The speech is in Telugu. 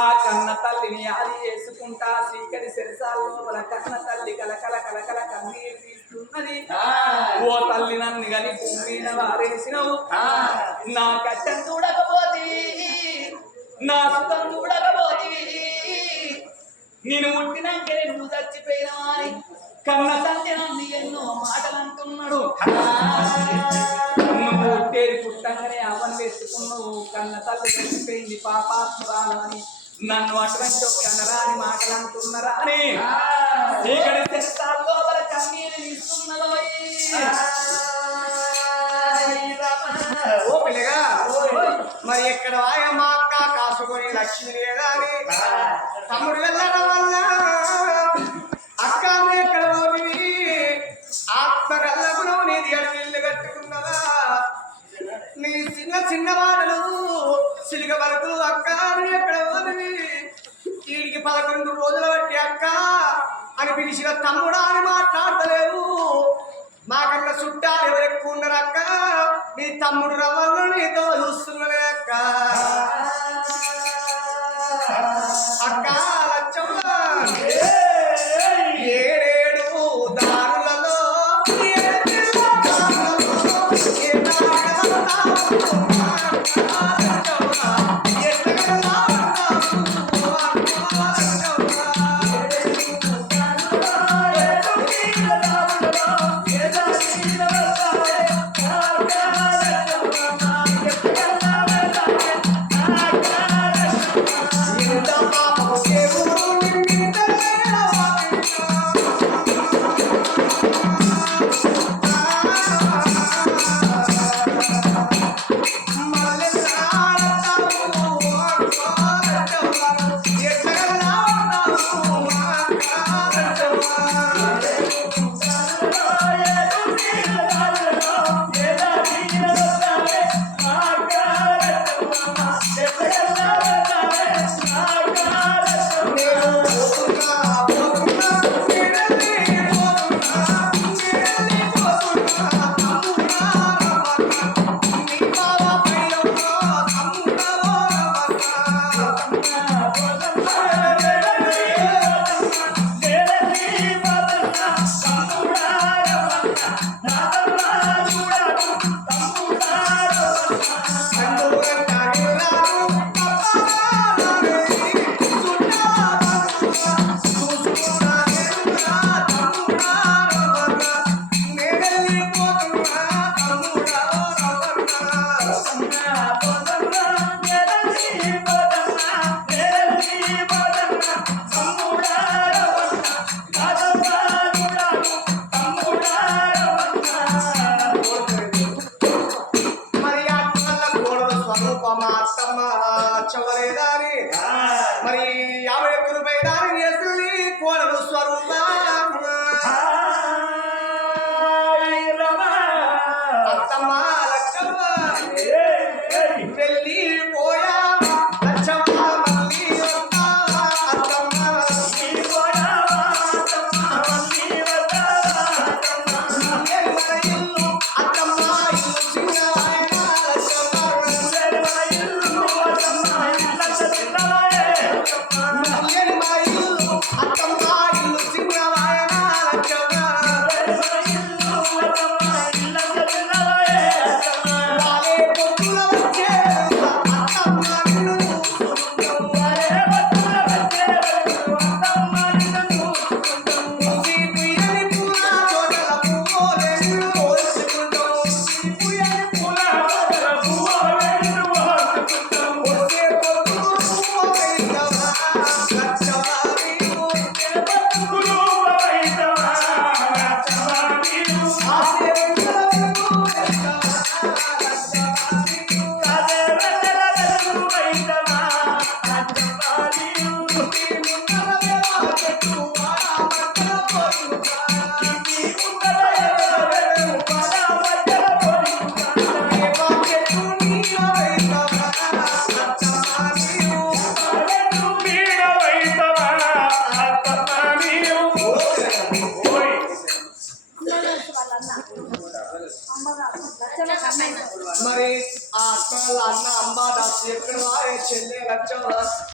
ఆ కన్న తల్లిని ఆది వేసుకుంటా చీకటి సెరసాల లోపల కన్న తల్లి కలకల కలకల కన్నీరు తీస్తున్నది. ఓ తల్లి నన్ను గని భూమి మీద వారేసినవు, నా కట్టం చూడకపోతే నా సుఖం చూడకపోతే నేను పుట్టినాకే నువ్వు చచ్చిపోయినా అని కన్న తండ్రి నన్ను ఎన్నో మాటలు అంటున్నాడు. నువ్వు పుట్టేది పుట్టంగానే అవన్ వేసుకున్నావు, కన్న తల్లి చచ్చిపోయింది పాపాత్మురాలు అని నన్ను అటువంటి కన్నరాని మాటలు అంటున్నారా అని ఇక్కడ లోపల కన్నీరు తీసుకున్నదో. ఓ పిల్లగా మరి ఎక్కడ వాయ మా అక్క కాసుకొని లక్ష్మి లేదా అని తమ్ముడు వెళ్ళడం వల్ల అక్క ఎక్కడ పోయి ఆత్మకల్లకు నీది అడుగు ఇల్లు కట్టుకున్నదా. నీ చిన్న చిన్న వాడలు సిలిగ వరకు అక్క ఎక్కడ పోయి వీడికి 11 రోజులు బట్టి అక్క అని పిలిచిన తమ్ముడా అని మాట్లాడతలేవు. మాకన్నా చుట్టాలు ఎవరు ఎక్కువ ఉన్నారు అక్క, నీ తమ్ముడు రవ్వలు నీతో చూస్తున్నాడే అక్క. అక్క లచ్చమ్మ ఏడేడు దారులలో మరి 51 రూపాయలు దాని చేస్తుంది కోడలు స్వరూప అత్తమ్మ లచ్చమ్మ వెళ్ళి పోయా లచ్చమ్మ మళ్ళీ వస్తావా అత్తమ్మ ఇల్లు అత్తమ్మ ఇల్లు చిన్నవాయన మరి ఆ అక్క అన్న అంబా దాసి ఎక్కడ చెల్లె లచ్చ